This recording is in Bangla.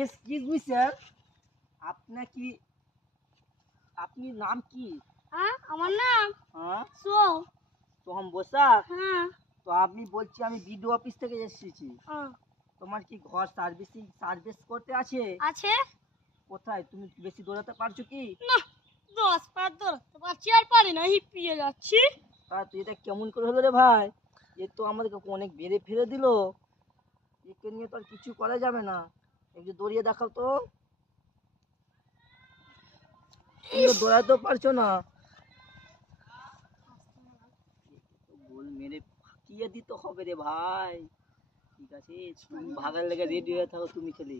এক্সকিউজ মি স্যার, আপনার কি আপনি নাম কি? হ্যাঁ আমার নাম হ্যাঁ সো। সোহম বসাক। হ্যাঁ তো আমি বলছি আমি বিডিও অফিস থেকে এসেছি। তোমার কি ঘর সার্ভিস করতে আছে? আছে। কোথায়? তুমি বেশি দৌড়াতে পারছো কি? না 10 পা দৌড়াতে পারছি আর পারি না, হিপিয়ে যাচ্ছি। তা তুই এটা কেমন করে হলো রে ভাই? এ তো আমাদেরকে অনেক বেড়ে ফেলে দিল। একে নিয়ে তো আর কিছু করা যাবে না। একটু দৌড়িয়ে দেখাও তো। তুমি তো দৌড়াতেও পারছো না। গোল মেরে ফাঁকিয়ে দিতে হবে রে ভাই। ঠিক আছে, তুমি ভাগার লেগে রেডি হয়ে থাকো তুমি খেলি।